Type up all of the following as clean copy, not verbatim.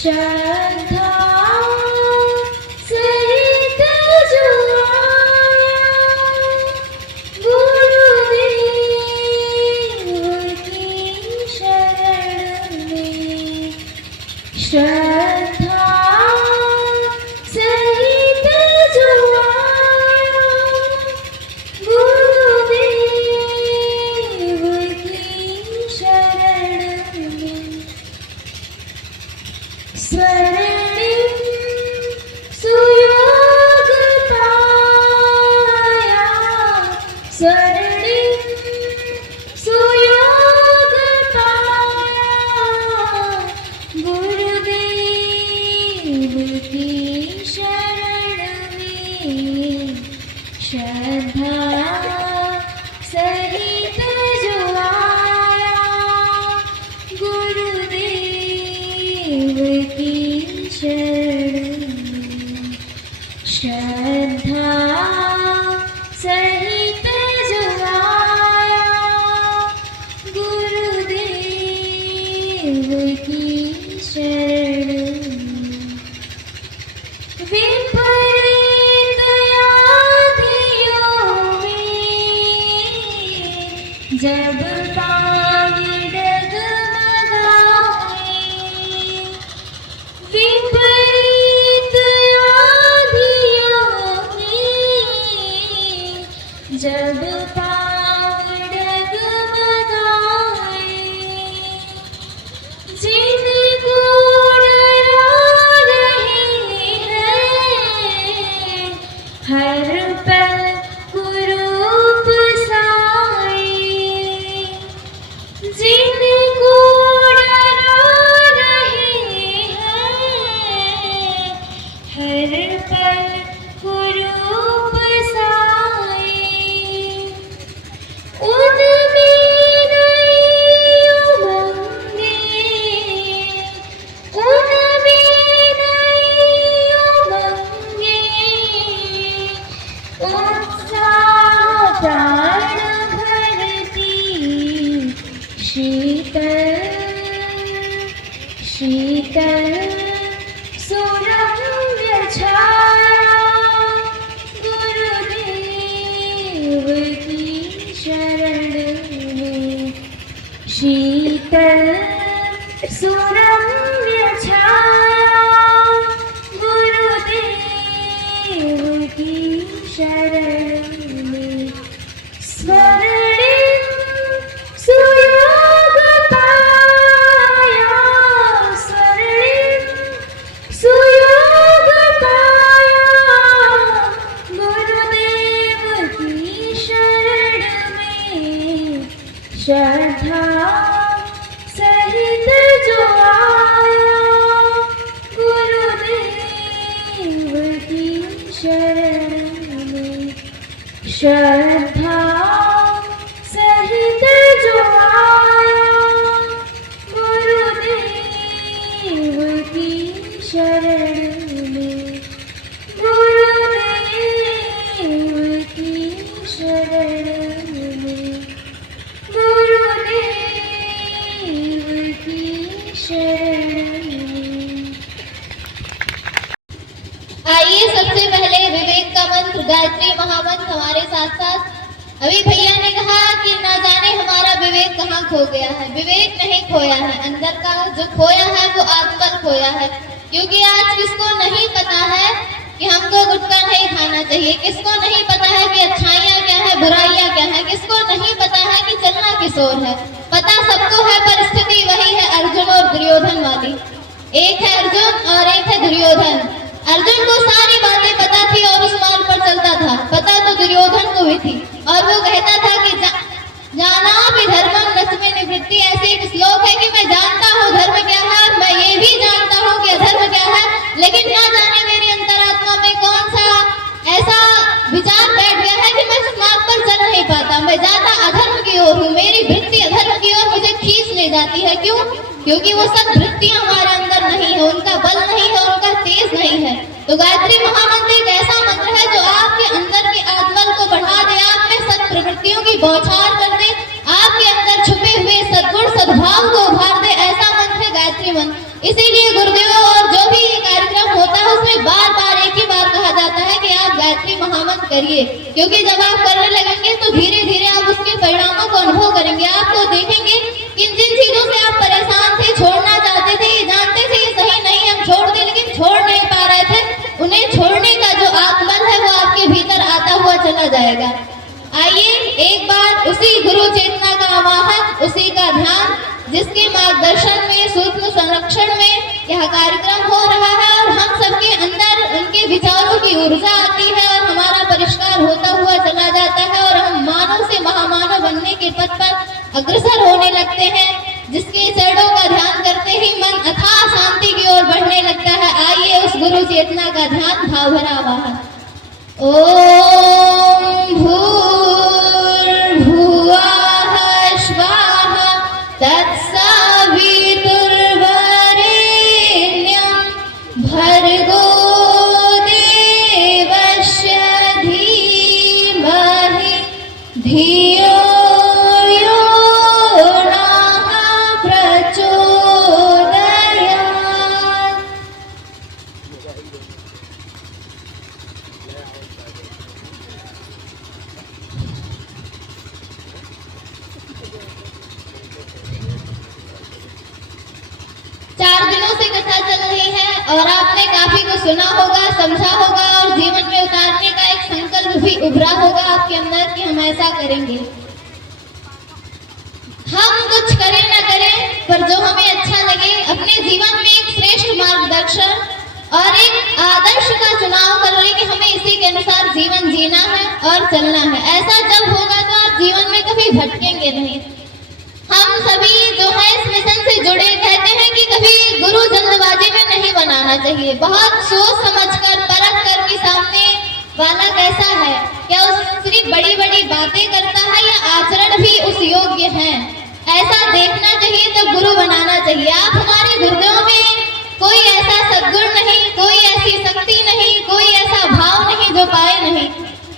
श्रद्धा सहित जो आया गुरुदेव की शरण में, श्रद्धा सहित जो आया गुरुदेव की शरण में, स्वर्णिम सुयोग पाया, स्वर्णिम सुयोग पाया गुरुदेव की शरण में, श्रद्धा सहित जो आया गुरुदेव की शरण में, श्रद्धा सहित जो आया गुरुदेव की शरण में, विपरीत आधियों में जब पानी डगमगाए, विपरीत आधियों में जब पानी डगमगाए, जिनको डरा रहे हैं हर पल कुरूप साए, जिनको डरा रहे हैं हर पल कुरूप साए, उनमें नई उमंगें, उनमें नई उमंगें, उत्साह प्राण भरती, शीतल शीतल सुरम्य छाया गुरुदेव की शरण में, शीतल सुरम्य छाया गुरुदेव की शरण में, स्वर्णिम सुयोग पाया, स्वर्णिम सुयोग पाया गुरुदेव की शरण में, श्रद्धा सहित जो आया गुरुदेव की शरण में, श्रद्धा सहित जो आया गुरुदेव की शरण में, गुरुदेव की शरण में, गुरुदेव की शरण में। आइए सबसे पहले विवेक का मंत्र गायत्री महामंत्र हमारे साथ साथ। अभी भैया ने कहा कि ना जाने हमारा विवेक कहाँ खो गया है। विवेक नहीं खोया है, अंदर का जो खोया है वो आजकल खोया है। क्योंकि आज किसको नहीं पता है कि हमको गुटखा नहीं खाना चाहिए, किसको नहीं पता है कि अच्छाइयाँ क्या है बुराइयाँ क्या है, किसको नहीं पता है कि चलना किस ओर है। पता सबको है, परिस्थिति वही है अर्जुन और दुर्योधन वाली। एक है अर्जुन और एक है दुर्योधन। अर्जुन को सारी बातें पता थी और उस मार्ग पर चलता था, पता तो दुर्योधन को भी थी। और वो कहता था कि जाना भी धर्मम रसमे निवृत्ति, ऐसे एक श्लोक है कि मैं जानता हूँ धर्म क्या है और मैं ये भी जानता हूँ कि अधर्म क्या है, लेकिन ना जाने मेरी अंतरात्मा में कौन सा ऐसा विचार बैठ गया है कि मैं उस मार्ग पर चल नहीं पाता। मैं जाता अधर्म की ओर हूँ, मेरी वृत्ति अधर्म की ओर मुझे खींच ले जाती है। क्यों? क्योंकि वो सब वृत्तियां हमारे अंदर नहीं है, उनका बल नहीं है, उनका तेज नहीं है। तो गायत्री महामंत्र एक ऐसा मंत्र है जो आपके अंदर के आत्मबल को बढ़ा दे, आप में सत प्रवृत्तियों की बौछार कर दे, आपके अंदर छुपे हुए सद्गुण सद्भाव को उभार दे। ऐसा मंत्र है गायत्री मंत्र। इसीलिए गुरुदेव और करिए, क्योंकि जब आप करने लगेंगे तो धीरे धीरे आप उसके परिणामों को अनुभव करेंगे। आप तो देखेंगे कि जिन चीजों से आप परेशान थे, छोड़ना चाहते थे, ये जानते थे ये सही नहीं, हम छोड़ दें, लेकिन छोड़ नहीं पा रहे थे, उन्हें छोड़ने का जो आत्मबल है वो आपके भीतर आता हुआ चला जाएगा। आइए एक बार उसी गुरु चेतना का आवाहन, उसी का ध्यान, जिसके मार्गदर्शन में, सूक्ष्म संरक्षण में यह कार्यक्रम हो रहा है और हम सबके अंदर उनके विचारों की ऊर्जा आती है और हमारा परिष्कार होता हुआ चला जाता है और हम मानव से महामानव बनने के पथ पर अग्रसर होने लगते हैं, जिसके चरणों का ध्यान करते ही मन अथाह शांति की ओर बढ़ने लगता है। आइए उस गुरु चेतना का ध्यान, भाव भरा आवाहन। ओम भूर्भुवः स्वः तत्सवितुर्वरेण्यं भर्गो देवस्य धीमहि धियो यो नः प्रचोदयात्। चार दिनों से कथा चल रही है और आपने काफी कुछ सुना होगा, समझा होगा और जीवन में उतारने का एक संकल्प भी उभरा होगा आपके अंदर कि हम ऐसा करेंगे। हम कुछ करें न करें, पर जो हमें अच्छा लगे, अपने जीवन में एक श्रेष्ठ मार्गदर्शन और एक आदर्श का चुनाव कर ले कि हमें इसी के अनुसार जीवन जीना है और चलना है। ऐसा जब होगा तो आप जीवन में कभी भटकेंगे नहीं। हम सभी जो है इस मिशन से जुड़े कहते हैं कि कभी गुरु जल्दबाजी में नहीं बनाना चाहिए। बहुत सोच समझकर, परख कर कि सामने वाला कैसा है, क्या उस सिर्फ बड़ी बड़ी बातें करता है या आचरण भी उस योग्य है, ऐसा देखना चाहिए, तब गुरु बनाना चाहिए। आप हमारे गुरुदेव में कोई ऐसा सद्गुण नहीं, कोई ऐसी शक्ति नहीं, कोई ऐसा भाव नहीं जो पाए नहीं।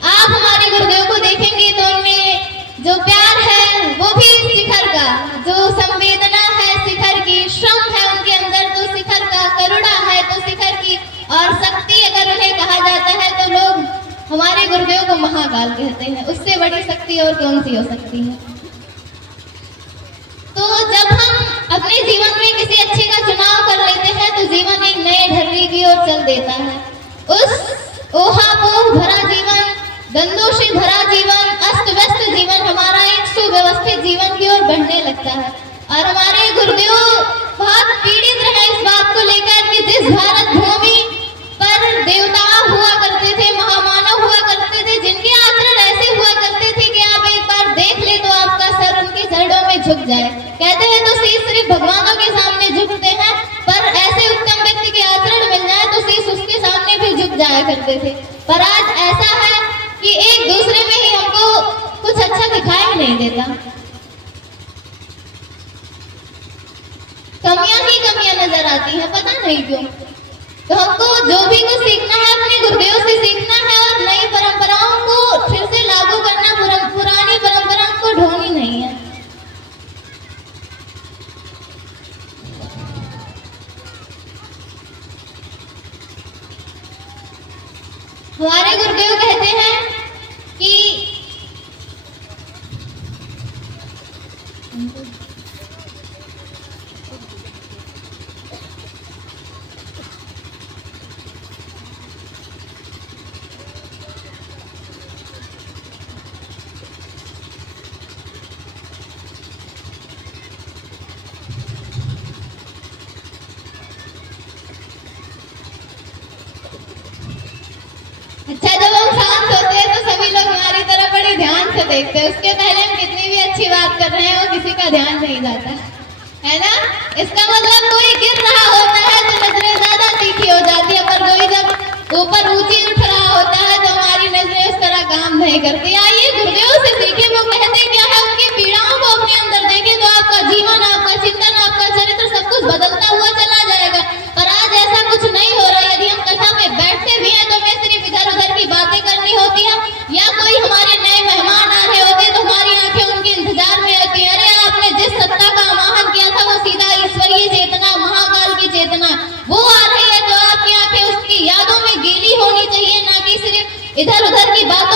आप हमारे गुरुदेव को देखेंगे तो उनमें जो प्यार है वो भी शिखर का, जो संवेदना है शिखर की, श्रम है उनके अंदर तो शिखर का, करुणा है तो शिखर की, और शक्ति अगर उन्हें कहा जाता है तो लोग हमारे गुरुदेव को महाकाल कहते हैं। उससे बड़ी शक्ति और कौन सी हो सकती है। तो जब हम अपने जीवन में किसी अच्छे का चुनाव कर लेते हैं तो जीवन एक नए ढर्री की ओर चल देता है। उस ओहापोह भरा जीवन, गंदों से भरा जीवन, अस्त व्यस्त जीवन हमारा एक सुव्यवस्थित जीवन की ओर बढ़ने लगता है। और हमारे गुरुदेव बहुत पीड़ित रहे इस बात को लेकर कि जिस भारत भूमि पर देवता हुआ करते थे, महामानव हुआ करते थे, जिनके आचरण ऐसे हुआ करते थे कि आप एक बार देख ले तो आपका सर उनके चरणों में झुक जाए। कहते हैं तो शीश सिर्फ भगवानों के सामने झुकते हैं, पर ऐसे उत्तम व्यक्ति के आचरण मिल जाए तो शीश उसके सामने भी झुक जाया करते थे। पर आज ऐसा है कि एक दूसरे में ही हमको कुछ अच्छा दिखाई नहीं देता, कमियां ही कमियां नजर आती है, पता नहीं क्यों। तो हमको जो भी कुछ सीखना है अपने गुरुदेव से सीखना है और नई परंपराओं को फिर से लागू करना, पुरानी परंपराओं को ढोनी नहीं है। हमारे गुरुदेव कहते हैं कि अच्छा, जब हम शांत होते हैं तो सभी लोग हमारी तरफ बड़े ध्यान से देखते हैं। उसके पहले हम कितनी भी अच्छी बात कर रहे हैं वो किसी का ध्यान नहीं जाता है ना। इसका मतलब कोई गिर रहा होता है तो नजरें ज्यादा तीखी हो जाती है, पर कोई जब ऊपर ऊंची उठ रहा होता है तो हमारी नजरें उस तरह काम नहीं करती। आइए गुरुदेव से सीखे, वो कहते क्या है, उनकी पीड़ाओं को अपने अंदर देखें तो आपका जीवन, आपका चिंतन, आपका चरित्र सब कुछ बदलता हुआ चला जाएगा। पर आज ऐसा कुछ नहीं हो रहा। यदि हम कथा में बैठते भी हैं तो हमें सिर्फ इधर उधर की बातें करनी होती है, या कोई हमारे नए मेहमान आ रहे होते तो हमारी आंखें उनके इंतजार में होती है। अरे आपने जिस सत्ता का आवाहन किया था वो सीधा ईश्वरीय चेतना, महाकाल की चेतना वो आ रही है, तो आपकी आंखें उसकी यादों में गीली होनी चाहिए, ना कि सिर्फ इधर उधर की बात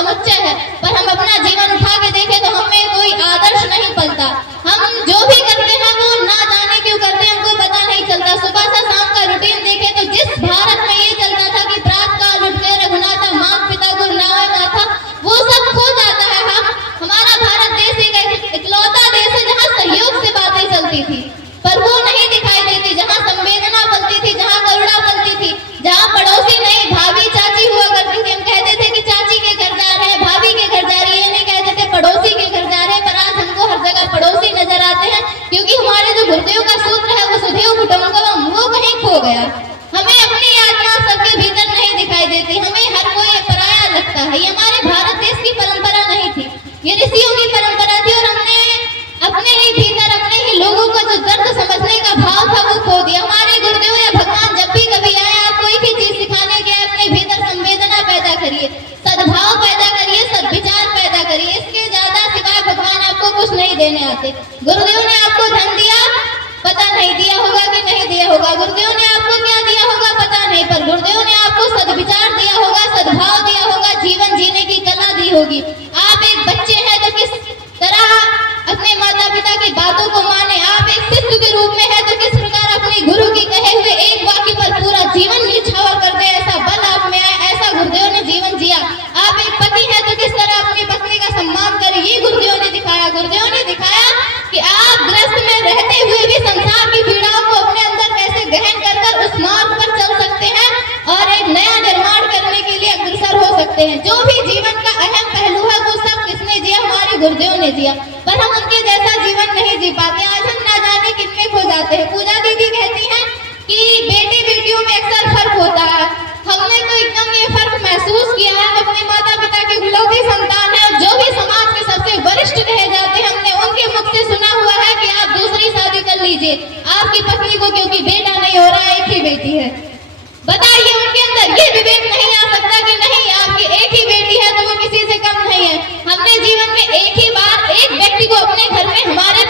समुच्चय है, पर हम अपना जीवन उठा के देखें तो हमें कोई आदर्श नहीं पलता। हम जो भी करते हैं वो ना जाने क्यों करते हैं, हमको पता नहीं चलता। सुबह से शाम का रूटीन देखें तो जिस भारत में ये चलता था कि प्रातः काल उठ के रघुनाथा माता पिता को नावे माथा, वो सब खो जाता है। हमारा भारत देश एक इकलौता देश है जहाँ सहयोग से बातें चलती थी, पर वो नहीं दिखाई देती। जहाँ संवेदना पलती थी, जहाँ करुणा पलती थी, जहाँ पड़ोसी नहीं भाभी चाची हुआ करती थी। हम कहते थे कि चाची के घर जा रहे हैं, भाभी के घर जा रही है, नहीं कहते थे पड़ोसी के घर जा रहे हैं। पर आज हमको हर जगह पड़ोसी नजर आते हैं, क्योंकि हमारे जो गुरुदेव का सूत्र है वो सुधेव कुटुंबकम वो कहीं खो गया। हमें अपनी यात्रा सबके भीतर नहीं दिखाई देती, हमें हर कोई पराया लगता है। ये हमारे भारत देश की परंपरा नहीं थी, ये ऋषियों की परंपरा थी। और हमने अपने ही भीतर अपने ही लोगों का जो दर्द समझने का भाव था वो खो दिया। हमारे गुरुदेव या भगवान जब भी कभी आए आपको एक ही चीज सिखाने के, अपने भीतर संवेदना पैदा करिए, सद्भाव पैदा करिए, सद्विचार पैदा करिए। इसके ज्यादा सिवाय भगवान आपको कुछ नहीं देने आते। गुरुदेव ने आपको धन दिया, पता नहीं दिया होगा कि नहीं दिया होगा। गुरुदेव ने आपको क्या दिया होगा पता नहीं, पर गुरुदेव ने आपको सद्विचार दिया होगा, सद्भाव दिया होगा, जीवन जीने की कला दी होगी। आप एक बच्चे हैं तो किस तरह अपने माता पिता की बातों को माने, आप एक शिष्य के रूप में है तो किस प्रकार अपने गुरु की कहे हुए एक वाक्य पर पूरा जीवन निछावर कर दे, ऐसा बल आप में आए, ऐसा गुरुदेव ने जीवन जिया। आप एक पति है तो किस तरह अपनी पत्नी का सम्मान करें, ये गुरुदेव ने दिखाया। गुरुदेव ने दिखाया कि आप गृहस्थ में रहते हुए भी संसार की पीड़ाओं को अपने अंदर कैसे गहन कर उस मार्ग पर चल सकते हैं और एक नया निर्माण करने के लिए अग्रसर हो सकते हैं। जो भी जीवन का अहम पहलू है वो सब किसने दिया, हमारे गुरुदेव ने दिया, पर हम उनके जैसा जीवन नहीं जी पाते। आज हम ना जाने कितने खो जाते हैं। पूजा दीदी कहती हैं कि बेटी बेटियों में अक्सर फर्क होता है। हमने तो एकदम ये फर्क महसूस किया है। अपने माता पिता की इकलौती संतान है, जो भी समाज के सबसे वरिष्ठ कहे जाते हैं, हमने उनके मुख से सुना हुआ है कि आप दूसरी शादी कर लीजिए आपकी पत्नी को, क्योंकि बेटा नहीं हो रहा, एक ही बेटी है। बताइए उनके अंदर ये विवेक नहीं आ सकता कि नहीं आपकी एक ही बेटी है तो वो किसी से कम नहीं है। हमने जीवन में एक ही बार एक व्यक्ति को अपने घर में हमारे